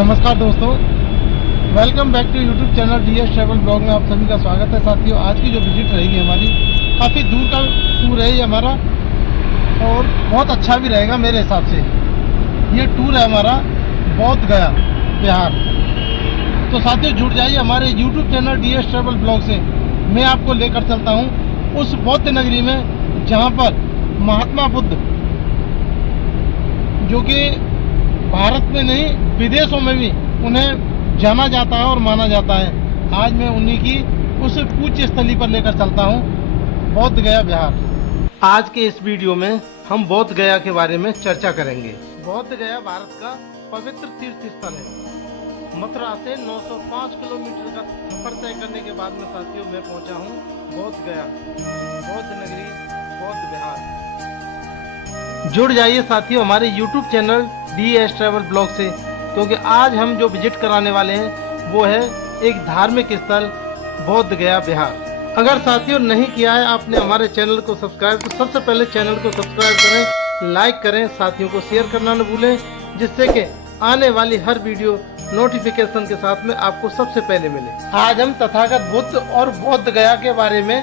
नमस्कार दोस्तों, वेलकम बैक टू YouTube channel DS travel blog में आप सभी का स्वागत है। साथियों, आज की जो विजिट रहेगी हमारी, काफ़ी दूर का टूर है ये हमारा और बहुत अच्छा भी रहेगा मेरे हिसाब से। ये टूर है हमारा बौद्ध गया बिहार। तो साथियों जुड़ जाइए हमारे YouTube channel DS travel blog से। मैं आपको लेकर चलता हूँ उस बौद्ध नगरी में जहाँ पर महात्मा बुद्ध, जो कि भारत में नहीं विदेशों में भी उन्हें जाना जाता है और माना जाता है। आज मैं उन्हीं की उस पूज्य स्थली पर लेकर चलता हूँ, बौद्ध गया बिहार। आज के इस वीडियो में हम बौद्ध गया के बारे में चर्चा करेंगे। बौद्ध गया भारत का पवित्र तीर्थ स्थल है। मथुरा से 905 किलोमीटर का सफर तय करने के बाद में साथियों मैं पहुंचा हूं बौद्ध गया, बौद्ध नगरी, बौद्ध बिहार। जुड़ जाइए साथियों हमारे YouTube channel DS travel blog से, क्योंकि आज हम जो विजिट कराने वाले हैं वो है एक धार्मिक स्थल बौद्ध गया बिहार। अगर साथियों नहीं किया है आपने हमारे चैनल को सब्सक्राइब, तो सबसे पहले चैनल को सब्सक्राइब करें, लाइक करें, साथियों को शेयर करना न भूलें, जिससे कि आने वाली हर वीडियो नोटिफिकेशन के साथ में आपको सबसे पहले मिले। आज हम तथागत बुद्ध और बौद्ध गया के बारे में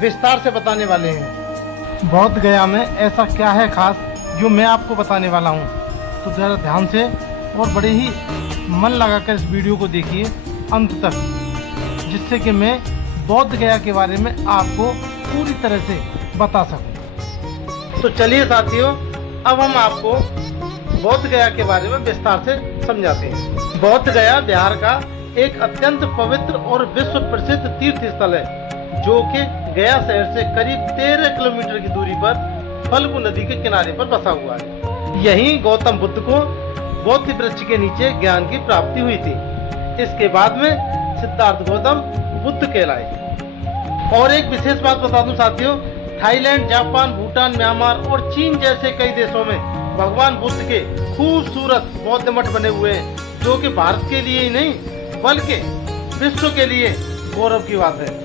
विस्तार से बताने वाले हैं। बौद्ध गया में ऐसा क्या है खास जो मैं आपको बताने वाला हूँ, तो ज़रा ध्यान से और बड़े ही मन लगाकर इस वीडियो को देखिए अंत तक, जिससे कि मैं बौद्ध गया के बारे में आपको पूरी तरह से बता सकूं। तो चलिए साथियों, अब हम आपको बौद्ध गया के बारे में विस्तार से समझाते हैं। बौद्ध गया बिहार का एक अत्यंत पवित्र और विश्व प्रसिद्ध तीर्थ स्थल है, जो कि गया शहर से करीब 13 किलोमीटर की दूरी पर फल्गु नदी के किनारे पर बसा हुआ है। यहीं गौतम बुद्ध को बोधि वृक्ष के नीचे ज्ञान की प्राप्ति हुई थी। इसके बाद में सिद्धार्थ गौतम बुद्ध कहलाए। और एक विशेष बात बता दूं साथियों, थाईलैंड, जापान, भूटान, म्यांमार और चीन जैसे कई देशों में भगवान बुद्ध के खूबसूरत बौद्ध मठ बने हुए हैं, जो कि भारत के लिए ही नहीं बल्कि विश्व के लिए गौरव की बात है।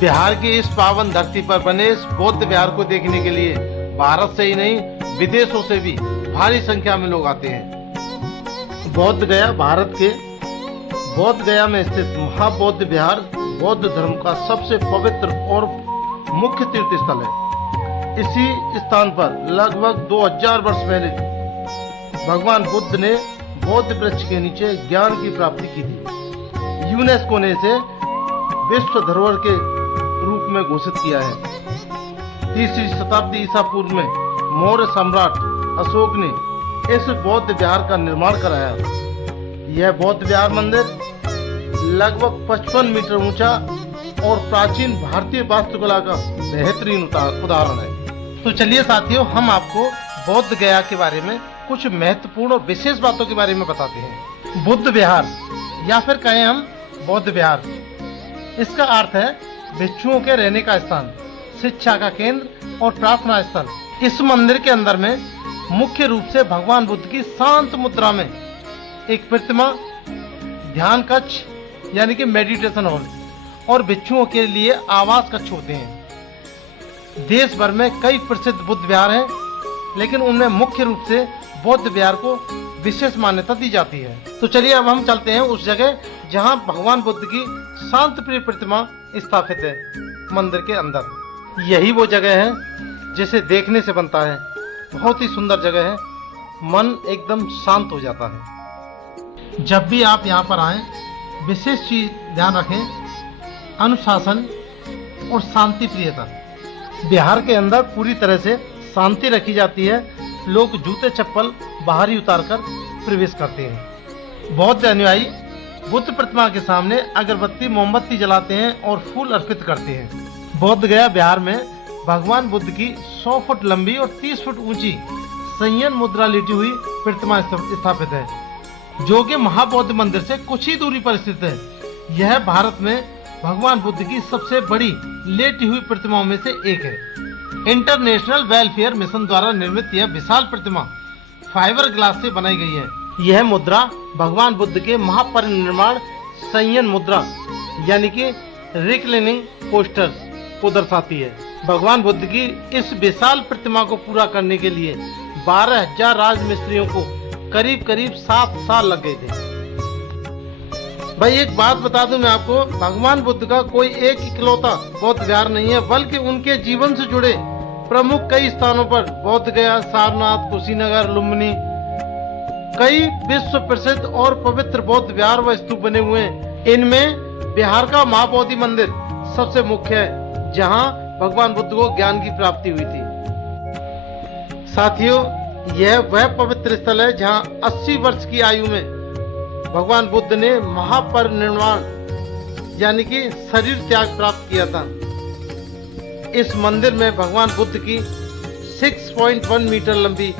बिहार की इस पावन धरती पर बने इस बौद्ध बिहार को देखने के लिए भारत से ही नहीं विदेशों से भी भारी संख्या में लोग आते हैं। बौद्ध गया भारत के बौद्ध गया में स्थित महाबौद्ध बिहार बौद्ध धर्म का सबसे पवित्र और मुख्य तीर्थ स्थल है। इसी स्थान पर लगभग 2000 वर्ष पहले भगवान बुद्ध ने बौद्ध वृक्ष के नीचे ज्ञान की प्राप्ति की थी। यूनेस्को ने इसे विश्व धरोहर के रूप में घोषित किया है। 3वीं शताब्दी ईसा पूर्व में मौर्य सम्राट अशोक ने इस बौद्ध विहार का निर्माण कराया। यह बौद्ध विहार मंदिर लगभग 55 मीटर ऊंचा और प्राचीन भारतीय वास्तुकला का बेहतरीन उदाहरण है। तो चलिए साथियों, हम आपको बौद्ध गया के बारे में कुछ महत्वपूर्ण और विशेष बातों के बारे में बताते हैं। बुद्ध विहार या फिर कहें हम बौद्ध विहार, इसका अर्थ है भिक्षुओं के रहने का स्थान, शिक्षा का केंद्र और प्रार्थना स्थल। इस मंदिर के अंदर में मुख्य रूप से भगवान बुद्ध की शांत मुद्रा में एक प्रतिमा, ध्यान कक्ष यानी कि मेडिटेशन हॉल और भिक्षुओं के लिए आवास कक्ष होते हैं। देश भर में कई प्रसिद्ध बुद्ध विहार हैं, लेकिन उनमें मुख्य रूप से बौद्ध विहार को विशेष मान्यता दी जाती है। तो चलिए अब हम चलते हैं उस जगह जहां भगवान बुद्ध की शांत प्रिय प्रतिमा स्थापित है मंदिर के अंदर। यही वो जगह है जिसे देखने से बनता है, बहुत ही सुंदर जगह है, मन एकदम शांत हो जाता है। जब भी आप यहाँ पर आएं, विशेष चीज ध्यान रखें, अनुशासन और शांति प्रियता। बिहार के अंदर पूरी तरह से शांति रखी जाती है। लोग जूते चप्पल बाहर ही उतार कर प्रवेश करते हैं। बौद्ध अनुयायी बुद्ध प्रतिमा के सामने अगरबत्ती मोमबत्ती जलाते हैं और फूल अर्पित करते हैं। बौद्ध गया बिहार में भगवान बुद्ध की 100 फुट लंबी और 30 फुट ऊंची संयम मुद्रा लेटी हुई प्रतिमा स्थापित है, जो कि महाबौद्ध मंदिर से कुछ ही दूरी पर स्थित है। यह भारत में भगवान बुद्ध की सबसे बड़ी लेटी हुई प्रतिमाओं में से एक है। इंटरनेशनल वेलफेयर मिशन द्वारा निर्मित यह विशाल प्रतिमा फाइबर ग्लास से बनाई गई है। यह मुद्रा भगवान बुद्ध के महापरिनिर्वाण संयम मुद्रा यानी कि रिक्लाइनिंग पोस्टर को दर्शाती है। भगवान बुद्ध की इस विशाल प्रतिमा को पूरा करने के लिए 12,000 राजमिस्त्रियों को करीब करीब 7 साल लग गए थे। भाई एक बात बता दूं मैं आपको, भगवान बुद्ध का कोई एक इकलौता बौद्ध विहार नहीं है, बल्कि उनके जीवन से जुड़े प्रमुख कई स्थानों पर बौद्ध गया, सारनाथ, कुशीनगर, लुम्बिनी, कई विश्व प्रसिद्ध और पवित्र बौद्ध विहार व स्तूप बने हुए हैं। इनमें बिहार का महाबोधि मंदिर सबसे मुख्य है, जहां भगवान बुद्ध को ज्ञान की प्राप्ति हुई थी। साथियों, यह वह पवित्र स्थल है जहां 80 वर्ष की आयु में भगवान बुद्ध ने महापरिनिर्वाण यानी कि शरीर त्याग प्राप्त किया था। इस मंदिर में भगवान बुद्ध की 6.1 मीटर लंबी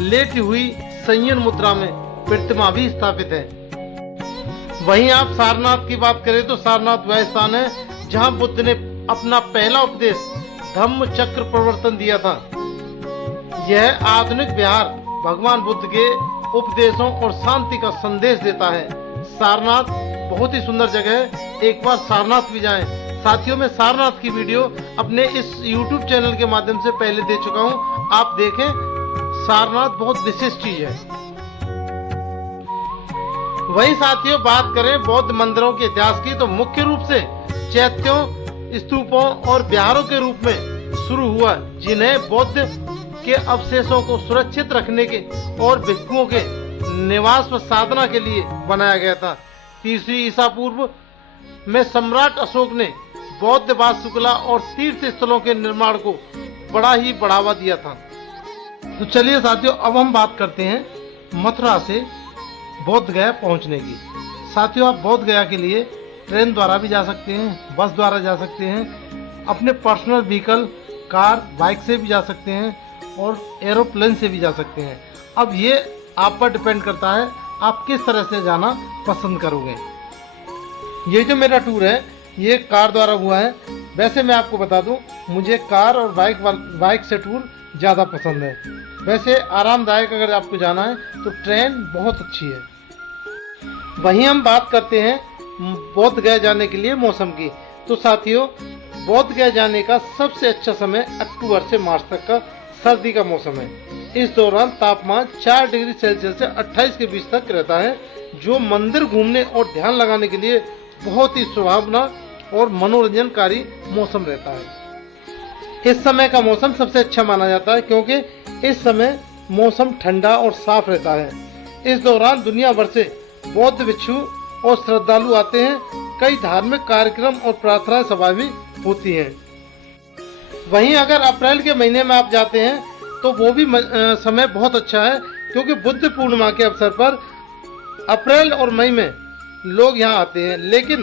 लेटी हुई संयम मुद्रा में प्रतिमा भी स्थापित है। वहीं आप सारनाथ की बात करें तो सारनाथ वह स्थान है जहां बुद्ध ने अपना पहला उपदेश धम्म चक्र प्रवर्तन दिया था। यह आधुनिक विहार भगवान बुद्ध के उपदेशों और शांति का संदेश देता है। सारनाथ बहुत ही सुंदर जगह है, एक बार सारनाथ भी जाएं। साथियों, मैं सारनाथ की वीडियो अपने इस YouTube चैनल के माध्यम से पहले दे चुका हूं, आप देखें। सारनाथ बहुत विशेष चीज है। वही साथियों, बात करें बौद्ध मंदिरों के इतिहास की तो मुख्य रूप से चैत्यों, स्तूपों और विहारों के रूप में शुरू हुआ, जिन्हें बौद्ध के अवशेषों को सुरक्षित रखने के और भिक्षुओं के निवास व साधना के लिए बनाया गया था। 3वीं ईसा पूर्व में सम्राट अशोक ने बौद्ध वास्तुकला और तीर्थ स्थलों के निर्माण को बड़ा ही बढ़ावा दिया था। तो चलिए साथियों, अब हम बात करते हैं मथुरा से बोध गया पहुंचने की। साथियों, आप बोध गया के लिए ट्रेन द्वारा भी जा सकते हैं, बस द्वारा जा सकते हैं, अपने पर्सनल व्हीकल, कार, बाइक से भी जा सकते हैं और एरोप्लेन से भी जा सकते हैं। अब ये आप पर डिपेंड करता है आप किस तरह से जाना पसंद करोगे। ये जो मेरा टूर है ये कार द्वारा हुआ है। वैसे मैं आपको बता दूं, मुझे कार और बाइक से टूर ज़्यादा पसंद है। वैसे आरामदायक अगर आपको जाना है तो ट्रेन बहुत अच्छी है। वहीं हम बात करते हैं बोध गया जाने के लिए मौसम की। तो साथियों, बोध गया जाने का सबसे अच्छा समय अक्टूबर से मार्च तक का सर्दी का मौसम है। इस दौरान तापमान 4 डिग्री सेल्सियस से 28 के बीच तक रहता है, जो मंदिर घूमने और ध्यान लगाने के लिए बहुत ही सुहावना और मनोरंजनकारी मौसम रहता है। इस समय का मौसम सबसे अच्छा माना जाता है क्योंकि इस समय मौसम ठंडा और साफ रहता है। इस दौरान दुनिया भर से बौद्ध भिक्षु और श्रद्धालु आते हैं। कई धार्मिक कार्यक्रम और प्रार्थना सभा भी होती हैं। वहीं अगर अप्रैल के महीने में आप जाते हैं तो वो भी समय बहुत अच्छा है, क्योंकि बुद्ध पूर्णिमा के अवसर पर अप्रैल और मई में लोग यहाँ आते हैं। लेकिन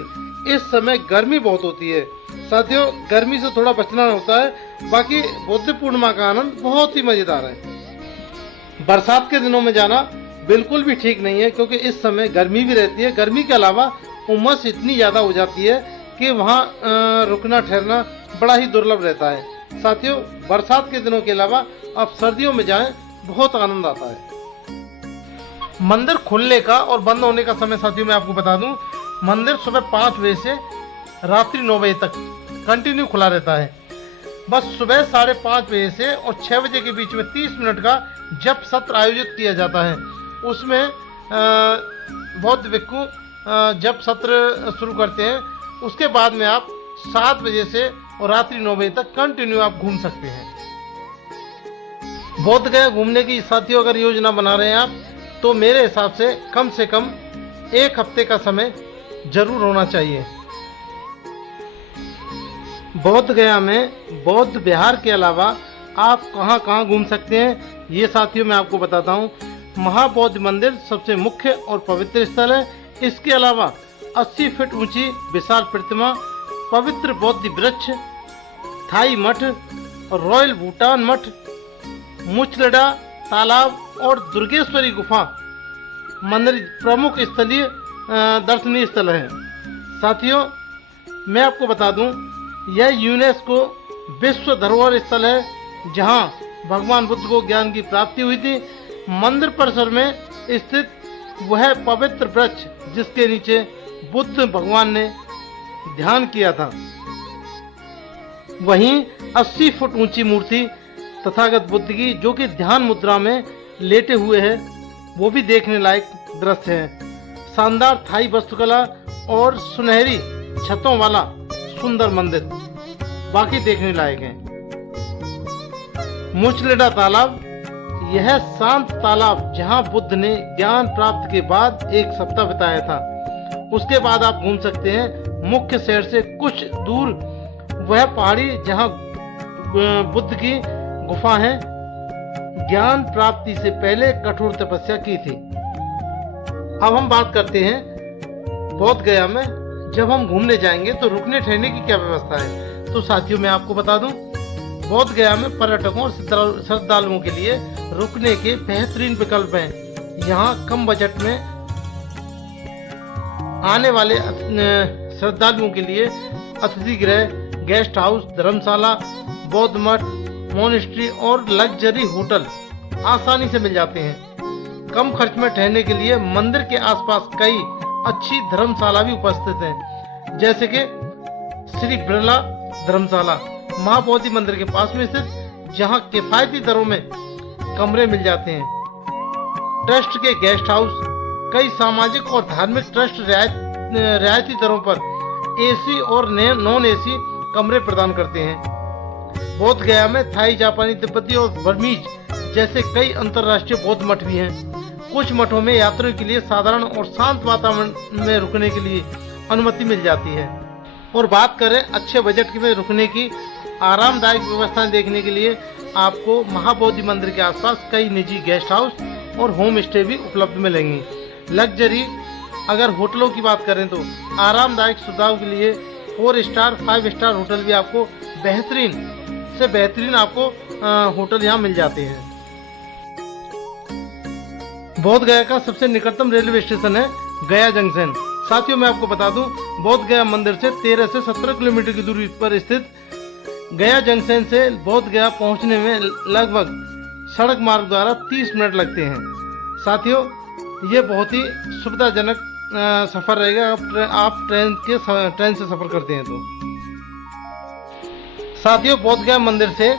इस समय गर्मी बहुत होती है। साथियों, गर्मी से थोड़ा बचना होता है, बाकी बुद्ध पूर्णिमा का आनंद बहुत ही मज़ेदार है। बरसात के दिनों में जाना बिल्कुल भी ठीक नहीं है, क्योंकि इस समय गर्मी भी रहती है। गर्मी के अलावा उमस इतनी ज़्यादा हो जाती है कि वहाँ रुकना ठहरना बड़ा ही दुर्लभ रहता है। साथियों, बरसात के दिनों के अलावा आप सर्दियों में जाएं, बहुत आनंद आता है। मंदिर खुलने का और बंद होने का समय साथियों मैं आपको बता दूं, मंदिर सुबह 5 बजे से रात्रि 9 बजे तक कंटिन्यू खुला रहता है। बस सुबह 5:30 बजे से और 6 बजे के बीच में 30 मिनट का जप सत्र आयोजित किया जाता है। उसमें बौद्ध भिक्षु जप सत्र शुरू करते हैं। उसके बाद में आप 7 बजे से और रात्रि 9 बजे तक कंटिन्यू आप घूम सकते हैं। बोध गया घूमने की साथियों अगर योजना बना रहे हैं आप, तो मेरे हिसाब से कम 1 हफ्ते का समय जरूर होना चाहिए। बोध गया में बौद्ध विहार के अलावा आप कहां कहां घूम सकते हैं, ये साथियों मैं आपको बताता हूं। महाबौद्ध मंदिर सबसे मुख्य और पवित्र स्थल है। इसके अलावा 80 फीट ऊंची विशाल प्रतिमा, पवित्र बौद्ध वृक्ष, थाई मठ, रॉयल भूटान मठ, मुचलडा तालाब और दुर्गेश्वरी गुफा मंदिर प्रमुख स्थलीय दर्शनीय स्थल हैं। साथियों, मैं आपको बता दूं, यह यूनेस्को विश्व धरोहर स्थल है जहां भगवान बुद्ध को ज्ञान की प्राप्ति हुई थी। मंदिर परिसर में स्थित वह पवित्र वृक्ष जिसके नीचे बुद्ध भगवान ने ध्यान किया था, वहीं 80 फुट ऊंची मूर्ति तथागत बुद्ध की, जो कि ध्यान मुद्रा में लेटे हुए है, वो भी देखने लायक दृश्य है। शानदार थाई वास्तुकला और सुनहरी छतों वाला सुंदर मंदिर बाकी देखने लायक है। मुचलेडा तालाब, यह शांत तालाब जहां बुद्ध ने ज्ञान प्राप्त के बाद एक सप्ताह बिताया था। उसके बाद आप घूम सकते हैं मुख्य शहर से कुछ दूर वह पहाड़ी जहां बुद्ध की गुफा है ज्ञान प्राप्ति से पहले कठोर तपस्या की थी। अब हम बात करते हैं बौद्ध गया में जब हम घूमने जाएंगे तो रुकने ठहरने की क्या व्यवस्था है। तो साथियों मैं आपको बता दूं, बौद्ध गया में पर्यटकों और श्रद्धालुओं के लिए रुकने के बेहतरीन विकल्प हैं। यहाँ कम बजट में आने वाले श्रद्धालुओं के लिए अतिथि गृह, गेस्ट हाउस, धर्मशाला, बौद्ध मठ, मोनेस्ट्री और लग्जरी होटल आसानी से मिल जाते हैं। कम खर्च में ठहरने के लिए मंदिर के आसपास कई अच्छी धर्मशाला भी उपस्थित हैं, जैसे कि श्री बिरला धर्मशाला महाबोधि मंदिर के पास में स्थित, जहां किफायती दरों में कमरे मिल जाते हैं। ट्रस्ट के गेस्ट हाउस, कई सामाजिक और धार्मिक ट्रस्ट रियायती दरों पर एसी और नॉन एसी कमरे प्रदान करते हैं। बौद्ध गया में थाई, जापानी, तिब्बती और बर्मीज जैसे कई अंतर्राष्ट्रीय बौद्ध मठ भी हैं। कुछ मठों में यात्रियों के लिए साधारण और शांत वातावरण में रुकने के लिए अनुमति मिल जाती है। और बात करें अच्छे बजट में रुकने की, आरामदायक व्यवस्थाएं देखने के लिए आपको महाबोधि मंदिर के आसपास कई निजी गेस्ट हाउस और होम स्टे भी उपलब्ध मिलेंगी। लग्जरी अगर होटलों की बात करें तो आरामदायक सुविधाओं के लिए 4 स्टार 5 स्टार होटल भी आपको बेहतरीन से बेहतरीन आपको होटल यहाँ मिल जाते हैं। बौद्ध गया का सबसे निकटतम रेलवे स्टेशन है गया जंक्शन। साथियों मैं आपको बता दूं, बौद्ध गया मंदिर से 13 से 17 किलोमीटर की दूरी पर स्थित गया जंक्शन से बौद्ध गया पहुंचने में लगभग सड़क मार्ग द्वारा 30 मिनट लगते हैं। साथियों ये बहुत ही सुविधाजनक सफर रहेगा आप ट्रेन से सफर करते हैं तो। साथियों बौद्ध गया मंदिर से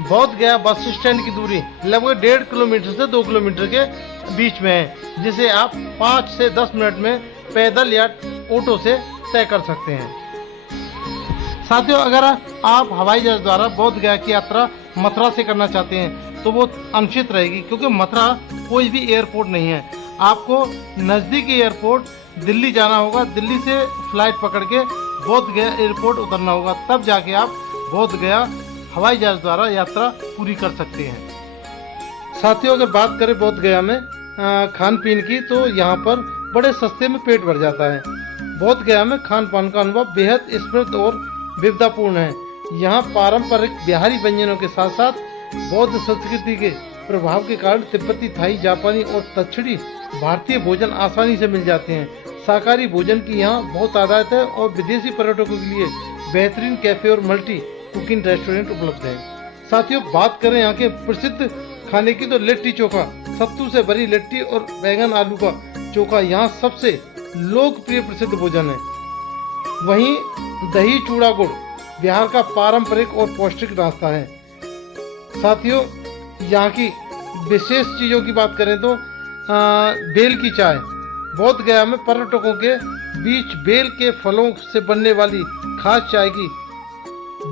बौद्ध गया बस स्टैंड की दूरी लगभग 1.5 किलोमीटर से 2 किलोमीटर के बीच में है, जिसे आप 5 से 10 मिनट में पैदल या ऑटो से तय कर सकते हैं। साथियों अगर आप हवाई जहाज द्वारा बौद्ध गया की यात्रा मथुरा से करना चाहते हैं तो वो अनुचित रहेगी, क्योंकि मथुरा कोई भी एयरपोर्ट नहीं है। आपको नज़दीकी एयरपोर्ट दिल्ली जाना होगा, दिल्ली से फ्लाइट पकड़ के बौद्ध गया एयरपोर्ट उतरना होगा, तब जाके आप बौद्ध गया हवाई जहाज द्वारा यात्रा पूरी कर सकते हैं। साथियों अगर बात करें बौद्ध गया में खान पीन की, तो यहाँ पर बड़े सस्ते में पेट भर जाता है। बौद्ध गया में खान पान का अनुभव बेहद स्मृत और विविधतापूर्ण है। यहाँ पारंपरिक बिहारी व्यंजनों के साथ साथ बौद्ध संस्कृति के प्रभाव के कारण तिब्बती, थाई, जापानी और दक्षिणी भारतीय भोजन आसानी से मिल जाते हैं। शाकाहारी भोजन की यहाँ बहुत तादाद है और विदेशी पर्यटकों के लिए बेहतरीन कैफे और मल्टी कुकिंग रेस्टोरेंट उपलब्ध है। साथियों बात करें यहाँ के प्रसिद्ध खाने की, तो लिट्टी चोखा, सत्तू से भरी लिट्टी और बैंगन आलू का चोखा यहाँ सबसे लोकप्रिय प्रसिद्ध भोजन है। वहीं दही चूड़ा गुड़ बिहार का पारंपरिक और पौष्टिक नाश्ता है। साथियों यहाँ की विशेष चीज़ों की बात करें तो बेल की चाय, बौद्ध गया में पर्यटकों के बीच बेल के फलों से बनने वाली खास चाय की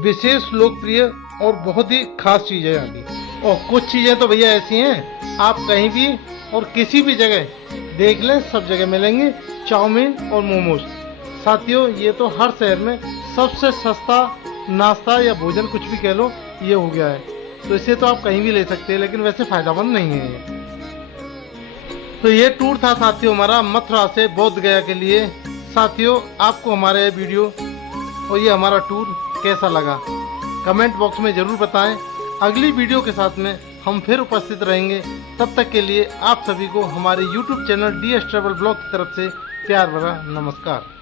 विशेष लोकप्रिय और बहुत ही खास चीज़ है यहाँ की। और कुछ चीज़ें तो भैया ऐसी हैं आप कहीं भी और किसी भी जगह देख लें, सब जगह मिलेंगी चाउमीन और मोमोज। साथियों ये तो हर शहर में सबसे सस्ता नाश्ता या भोजन कुछ भी कह लो ये हो गया है, तो इसे तो आप कहीं भी ले सकते हैं, लेकिन वैसे फायदेमंद नहीं है ये। तो ये टूर था साथियों हमारा मथुरा से बौद्ध गया के लिए। साथियों आपको हमारा ये वीडियो और ये हमारा टूर कैसा लगा कमेंट बॉक्स में ज़रूर बताएं। अगली वीडियो के साथ में हम फिर उपस्थित रहेंगे। तब तक के लिए आप सभी को हमारे YouTube channel DS travel blog की तरफ से प्यार भरा नमस्कार।